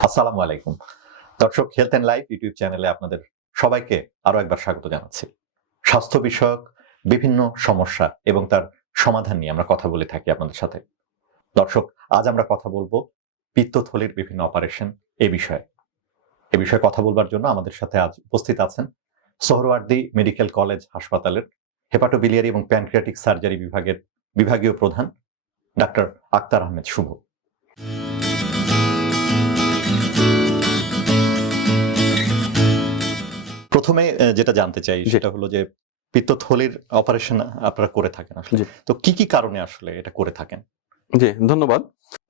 আসসালামু আলাইকুম। দর্শক হেলথ এন্ড লাইফ ইউটিউব চ্যানেলে আপনাদের সবাইকে আরও একবার স্বাগত জানাচ্ছি। স্বাস্থ্য বিষয়ক বিভিন্ন সমস্যা এবং তার সমাধান নিয়ে আমরা কথা বলে থাকি আপনাদের সাথে। দর্শক, আজ আমরা কথা বলব পিত্তথলির বিভিন্ন অপারেশন এ বিষয়ে। এ বিষয়ে কথা বলবার জন্য আমাদের সাথে আজ উপস্থিত আছেন সোহরওয়ার্দী মেডিকেল কলেজ হাসপাতালের হেপাটোবিলিয়ারি এবং প্যানক্রিয়াটিক সার্জারি বিভাগের বিভাগীয় প্রধান ডাক্তার আক্তার আহমেদ শুভ। প্রথমে যেটা জানতে চাই সেটা হলো যে পিত্তথলির অপারেশন আপনারা করে থাকেন আসলে। তো কি কি কারণে আসলে এটা করে থাকেন? জি ধন্যবাদ।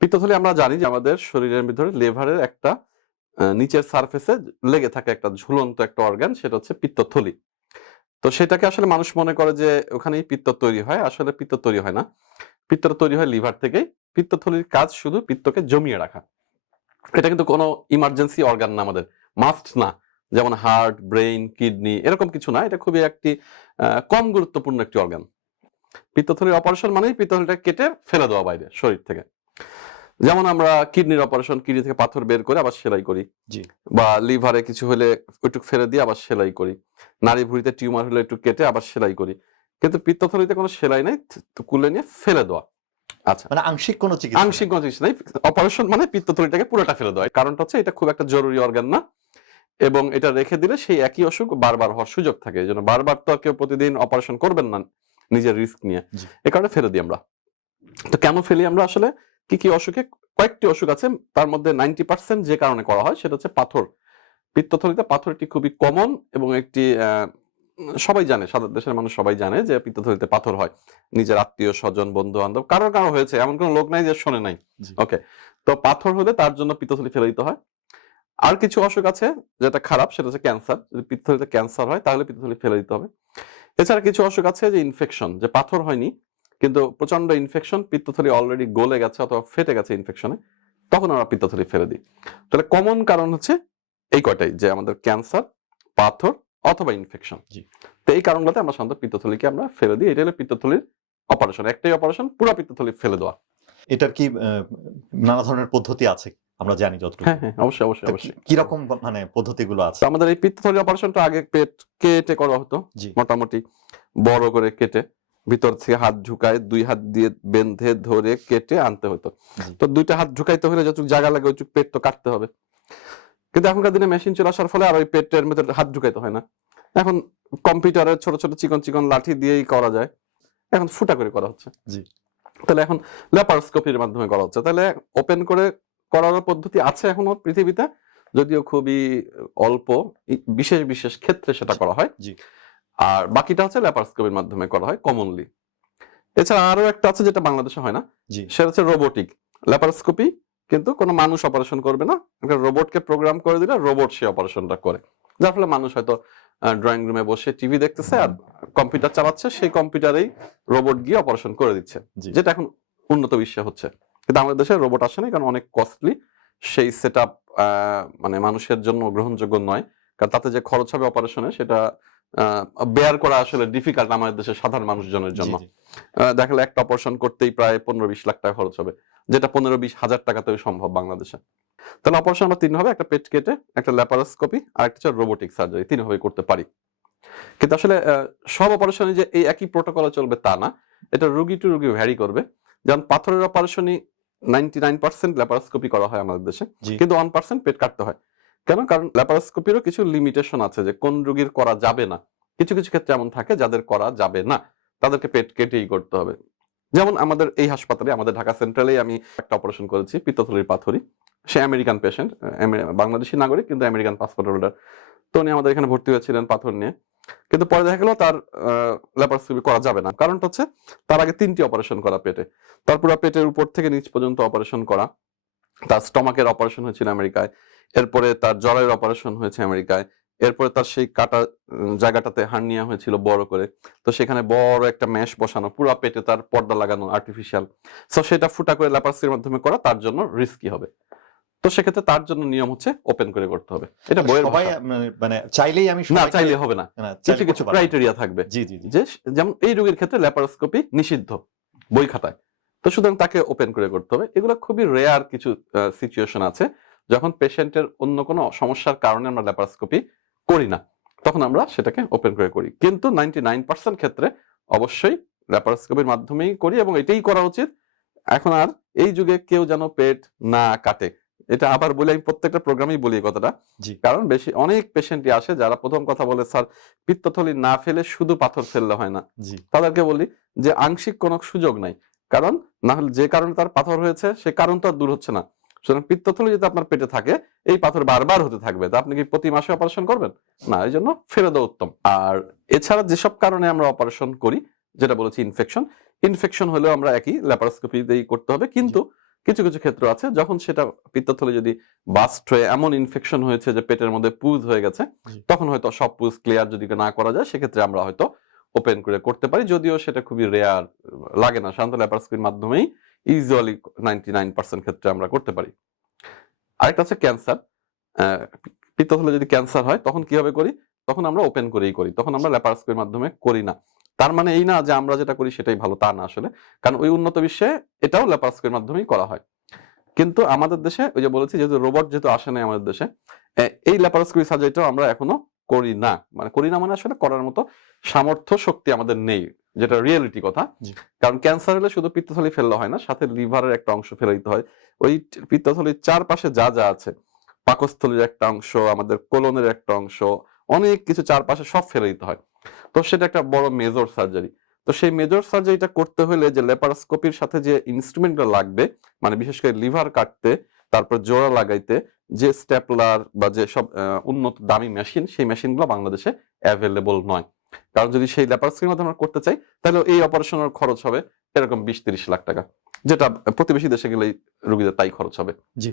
পিত্তথলি আমরা জানি যে আমাদের শরীরের ভিতরে লেভারের একটা নিচের সারফেসে লেগে থাকে একটা ঝুলন্ত একটা অর্গান সেটা হচ্ছে পিত্তথলি তো সেটাকে আসলে মানুষ মনে করে যে ওখানেই পিত্ত তৈরি হয় আসলে পিত্ত তৈরি হয় না। পিত্তটা তৈরি হয় লিভার থেকেই। পিত্তথলির কাজ শুধু পিত্তকে জমিয়ে রাখা। এটা কিন্তু কোনো ইমার্জেন্সি অর্গান না আমাদের। মাস্ট না। যেমন হার্ট ব্রেইন কিডনি এরকম কিছু না এটা খুবই একটি কম গুরুত্বপূর্ণ একটি অর্গান পিত্তথলির অপারেশন মানেই পিত্তথলিটা কেটে ফেলে দেওয়া বাইরে শরীর থেকে। যেমন আমরা কিডনির অপারেশন কিডনি থেকে পাথর বের করে আবার সেলাই করি। জি। বা লিভারে কিছু হলে ওইটুক ফেলে দিয়ে আবার সেলাই করি। নারী ভুঁড়িতে টিউমার হলে একটু কেটে আবার সেলাই করি। কিন্তু পিত্তথলিতে কোনো সেলাই নেই কুলে নিয়ে ফেলে দেওয়া। আচ্ছা। মানে আংশিক কোনো চিকিৎসা আংশিক কোনো চিকিৎসা নেই। অপারেশন মানে পিত্তথলিটাকে পুরোটা ফেলে দেওয়া। কারণটা হচ্ছে এটা খুব একটা জরুরি অর্গান না। এবং এটা রেখে দিলে সেই একই অসুখ বারবার হওয়ার সুযোগ থাকে। এই জন্য বারবার তো কেউ প্রতিদিন অপারেশন করবেন না নিজের রিস্ক নিয়ে। এ কারণে ফেলে দিই আমরা। তো কেন ফেলি আমরা আসলে? কি কি অসুখে কয়েকটি অসুখ আছে তার মধ্যে নাইনটি পার্সেন্ট যে কারণে করা হয় সেটা হচ্ছে পাথর। পিত্তথলিতে পাথর একটি খুবই কমন এবং একটি আহ, সবাই জানে সাধারণ দেশের মানুষ সবাই জানে যে পিত্তথলিতে পাথর হয়। নিজের আত্মীয় স্বজন বন্ধু বান্ধব কারও কারও হয়েছে এমন কোনো লোক নাই যে শোনে নাই। ওকে তো পাথর হলে তার জন্য পিত্তথলি ফেলে দিতে হয়। আর কিছু অসুখ আছে যেটা খারাপ সেটা হচ্ছে ক্যান্সার। যদি পিত্তথলিতে ক্যান্সার হয় তাহলে পিত্তথলি ফেলে দিতে হবে। এছাড়া কিছু অসুখ আছে যে ইনফেকশন যে পাথর হয়নি কিন্তু প্রচণ্ড ইনফেকশন পিত্তথলি অলরেডি গলে গেছে অথবা ফেটে গেছে ইনফেকশনে তখন আমরা পিত্তথলি ফেলে দিই। তাহলে কমন কারণ হচ্ছে এই কয়টাই যে আমাদের ক্যান্সার পাথর অথবা ইনফেকশন জি। তো এই কারণগুলোতে আমরা সাধারণত পিত্তথলিকে আমরা ফেলে দিই। এটা হলো পিত্তথলির অপারেশন একটাই অপারেশন পুরো পিত্তথলি ফেলে দেওয়া। এটার কি নানা ধরনের পদ্ধতি আছে? আমরা জানি যতটুকু। হ্যাঁ হ্যাঁ অবশ্যই অবশ্যই অবশ্যই। কি- কীরকম মানে পদ্ধতিগুলো আছে? আমাদের এই পিত্তথলি অপারেশনটা আগে পেট কেটে করা হতো মোটামুটি বড় করে কেটে ভিতর থেকে হাত ঢুকায় দুই হাত দিয়ে বেঁধে ধরে কেটে আনতে হতো। তো দুইটা হাত ঢুকাইতে হলে যতটুকু জায়গা লাগে ওইটুকু পেট তো কাটতে হবে। কিন্তু এখনকার দিনে মেশিন চলে আসার ফলে আর ওই পেটের মধ্যে হাত ঢুকাইতে হয় না। এখন কম্পিউটারে ছোট ছোট চিকন চিকন লাঠি দিয়েই করা যায়। এখন ফুটা করে করা হচ্ছে। জি। তাহলে এখন ল্যাপারোস্কোপির মাধ্যমে করা হচ্ছে। তাহলে ওপেন করে করার পদ্ধতি আছে এখনও পৃথিবীতে যদিও খুবই অল্প বিশেষ বিশেষ ক্ষেত্রে সেটা করা হয়। আর বাকিটা হচ্ছে ল্যাপারোস্কোপির মাধ্যমে করা হয় কমনলি এছাড়া আরও একটা আছে যেটা বাংলাদেশে হয় না সেটা হচ্ছে রোবোটিক ল্যাপারোস্কোপি কিন্তু কোনো মানুষ অপারেশন করবে না একটা রোবটকে প্রোগ্রাম করে দিলে রোবট সে অপারেশনটা করে। যার ফলে মানুষ হয়তো ড্রয়িং রুমে বসে টিভি দেখতেছে আর কম্পিউটার চালাচ্ছে সেই কম্পিউটারেই রোবট গিয়ে অপারেশন করে দিচ্ছে যেটা এখন উন্নত বিশ্বে হচ্ছে। কিন্তু আমাদের দেশে রোবট আসে না কারণ অনেক কস্টলি সেই সেট মানে মানুষের জন্য গ্রহণযোগ্য নয়। কারণ তাতে যে খরচ হবে অপারেশনে সেটা বেয়ার করা আসলে ডিফিকাল্ট আমাদের দেশের সাধারণ মানুষজনের জন্য। দেখা গেলো একটা অপারেশন করতেই প্রায় পনেরো বিশ লাখ টাকা খরচ হবে যেটা পনেরো বিশ হাজার টাকাতেও সম্ভব বাংলাদেশে। তাহলে অপারেশন আমরা তিন হবে একটা পেট কেটে একটা ল্যাপারোস্কোপি আর একটা হচ্ছে রোবোটিক সার্জারি তিন ভাবে করতে পারি। কিন্তু আসলে আহ, সব অপারেশনে যে এই একই প্রোটোকলে চলবে তা না। এটা রুগী টু রুগী ভ্যারি করবে। যেমন পাথরের অপারেশনই নাইনটি নাইন পার্সেন্ট ল্যাপারোস্কোপি করা হয় আমাদের দেশে কিন্তু ওয়ান পার্সেন্ট পেট কাটতে হয়। কেন? কারণ ল্যাপারোস্কোপিরও কিছু লিমিটেশন আছে যে কোন রুগীর করা যাবে না। কিছু কিছু ক্ষেত্রে এমন থাকে যাদের করা যাবে না। তাদেরকে পেট কেটেই করতে হবে। যেমন আমাদের এই হাসপাতালে আমাদের ঢাকা সেন্ট্রালে আমি একটা অপারেশন করেছি পিত্তথলির পাথরি। সে আমেরিকান পেশেন্ট বাংলাদেশি নাগরিক কিন্তু আমেরিকান পাসপোর্ট হোল্ডার তো উনি আমাদের এখানে ভর্তি হয়েছিলেন পাথর নিয়ে। কিন্তু পরে দেখা গেল তার ল্যাপারোস্কোপি করা যাবে না। কারণটা হচ্ছে তার আগে তিনটি অপারেশন করা পেটে। তার পুরো পেটের উপর থেকে নিচ পর্যন্ত অপারেশন করা। তার স্টমাকের অপারেশন হয়েছিল আমেরিকায়। এরপরে তার জরায়ের অপারেশন হয়েছে আমেরিকায়। এরপরে তার সেই কাটা জায়গাটাতে হার্নিয়া হয়েছিল বড় করে। তো সেখানে বড় একটা ম্যাশ বসানো, পুরো পেটে তার পর্দা লাগানো আর্টিফিশিয়াল সো সেটা ফুটা করে ল্যাপারসির মাধ্যমে করা, তার জন্য রিস্কি হবে। তো সেক্ষেত্রে তার জন্য নিয়ম হচ্ছে ওপেন করে করতে হবে। এটা বইয়ের সবাই মানে- মানে চাইলেই আমি না চাইলে হবে না। কিছু কিছু ক্রাইটেরিয়া থাকবে। জি জি যে যেমন এই রোগীর ক্ষেত্রে ল্যাপারোস্কোপি নিষিদ্ধ বই খাতায়। তো সুতরাং তাকে ওপেন করে করতে হবে। এগুলো খুবই রেয়ার কিছু সিচুয়েশন আছে। যখন পেশেন্টের অন্য কোনো সমস্যার কারণে আমরা ল্যাপারোস্কোপি করি না তখন আমরা সেটাকে ওপেন করে করি। কিন্তু নাইনটি নাইন পার্সেন্ট ক্ষেত্রে অবশ্যই ল্যাপারোস্কোপির মাধ্যমেই করি এবং এটাই করা উচিত। এখন আর এই যুগে কেউ যেন পেট না কাটে এটা আবার বলি আমি প্রত্যেকটা প্রোগ্রামেই বলি এই কথাটা। কারণ বেশি অনেক পেশেন্টই আসে যারা প্রথম কথা বলে স্যার পিত্তথলি না ফেলে শুধু পাথর ফেললে হয় না। তাদেরকে বলি যে আংশিক কোনো সুযোগ নাই। কারণ না হলে যে কারণে তার পাথর হয়েছে সে কারণ তো আর দূর হচ্ছে না। সুতরাং পিত্তথলি যদি আপনার পেটে থাকে এই পাথর বারবার হতে থাকবে। তা আপনি কি প্রতি মাসে অপারেশন করবেন? না এই জন্য ফেলে দেওয়া উত্তম। আর এছাড়া যেসব কারণে আমরা অপারেশন করি যেটা বলেছি ইনফেকশন ইনফেকশন হলেও আমরা একই ল্যাপারোস্কোপি দিয়েই করতে হবে। কিন্তু কিছু কিছু ক্ষেত্র আছে যখন সেটা পিত্তথলি যদি বাস্ট হয়ে এমন ইনফেকশন হয়েছে যে পেটের মধ্যে পুজ হয়ে গেছে তখন হয়তো সব পুজ ক্লিয়ার যদি না করা যায় সেক্ষেত্রে আমরা হয়তো ওপেন করে করতে পারি। যদিও সেটা খুবই রেয়ার লাগে না। সাধারণত ল্যাপারোস্কোপির মাধ্যমেই ইউজুয়ালি নাইনটি নাইন পার্সেন্ট ক্ষেত্রে আমরা করতে পারি। আরেকটা আছে ক্যান্সার পিত্তথলে যদি ক্যান্সার হয় তখন কীভাবে করি? তখন আমরা ওপেন করেই করি। তখন আমরা ল্যাপারোস্কোপির মাধ্যমে করি না। তার মানে এই না যে আমরা যেটা করি সেটাই ভালো তা না আসলে। কারণ ওই উন্নত বিশ্বে এটাও ল্যাপারোস্কোপির মাধ্যমেই করা হয়। কিন্তু আমাদের দেশে ওই যে বলেছি যেহেতু রোবট যেহেতু আসে নাই আমাদের দেশে এই ল্যাপারোস্কোপি সার্জারিটাও আমরা এখনও করি না। মানে করি না মানে আসলে করার মতো সামর্থ্য শক্তি আমাদের নেই যেটা রিয়েলিটি কথা। কারণ ক্যান্সার হলে শুধু পিত্তথলি ফেললে হয় না সাথে লিভারের একটা অংশ ফেলে দিতে হয়। ওই পিত্তথলির চারপাশে যা যা আছে পাকস্থলীর একটা অংশ আমাদের কোলনের একটা অংশ অনেক কিছু চারপাশে সব ফেলে দিতে হয়। তো সেটা একটা বড় মেজর সার্জারি তো সেই মেজর সার্জারিটা করতে হলে যে ল্যাপারোস্কোপির সাথে যে ইনস্ট্রুমেন্টটা লাগবে মানে বিশেষ করে লিভার কাটতে তারপর জোড়া লাগাইতে যে স্টেপলার বা যে সব উন্নত দামি মেশিন সেই মেশিনগুলো বাংলাদেশে অ্যাভেলেবল নয়। কারণ যদি সেই ল্যাপারোস্কোপির মাধ্যমে আমরা করতে চাই তাহলে এই অপারেশনের খরচ হবে এরকম বিশ তিরিশ লাখ টাকা। যেটা প্রতিবেশী দেশে গেলেই রুগীদের তাই খরচ হবে। জি।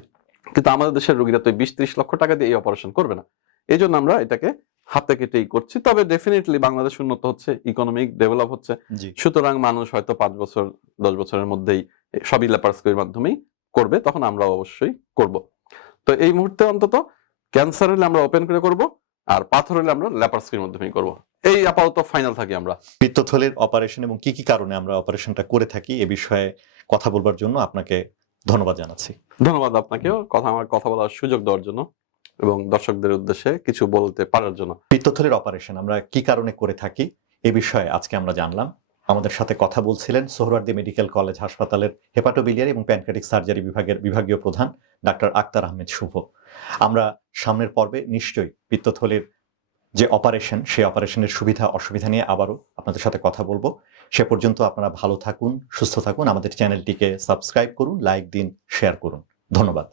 কিন্তু আমাদের দেশের রুগীরা তো বিশ ত্রিশ লক্ষ টাকা দিয়ে এই অপারেশন করবে না। এই জন্য আমরা এটাকে হাতে কেটেই করছি। তবে ডেফিনেটলি বাংলাদেশ উন্নত হচ্ছে ইকোনমিক ডেভেলপ হচ্ছে। সুতরাং মানুষ হয়তো পাঁচ বছর দশ বছরের মধ্যেই সবই ল্যাপারস্কোপির মাধ্যমেই করবে তখন আমরা অবশ্যই করব। তো এই মুহূর্তে অন্তত ক্যান্সার হলে আমরা ওপেন করে করব আর পাথর হলে আমরা ল্যাপারস্কোপির মাধ্যমেই করব। এই আপাতত ফাইনাল থাকি আমরা। পিত্তথলির অপারেশন এবং কি কি কারণে আমরা অপারেশনটা করে থাকি এ বিষয়ে কথা বলবার জন্য আপনাকে ধন্যবাদ জানাচ্ছি। ধন্যবাদ আপনাকেও। কথা আমার কথা বলার সুযোগ দেওয়ার জন্য। এবং দর্শকদের উদ্দেশ্যে কিছু বলতে পারার জন্য। পিত্তথলির অপারেশন আমরা কি কারণে করে থাকি এ বিষয়ে আজকে আমরা জানলাম। আমাদের সাথে কথা বলছিলেন সোহরার্দি মেডিকেল কলেজ হাসপাতালের হেপাটোবিলিয়ারি এবং প্যানক্রেটিক সার্জারি বিভাগের বিভাগীয় প্রধান ডাক্তার আক্তার আহমেদ শুভ। আমরা সামনের পর্বে নিশ্চয়ই পিত্তথলির যে অপারেশন সেই অপারেশনের সুবিধা, অসুবিধা নিয়ে আবারও আপনাদের সাথে কথা বলব। সে পর্যন্ত আপনারা ভালো থাকুন, সুস্থ থাকুন। আমাদের চ্যানেলটিকে সাবস্ক্রাইব করুন লাইক দিন শেয়ার করুন। ধন্যবাদ।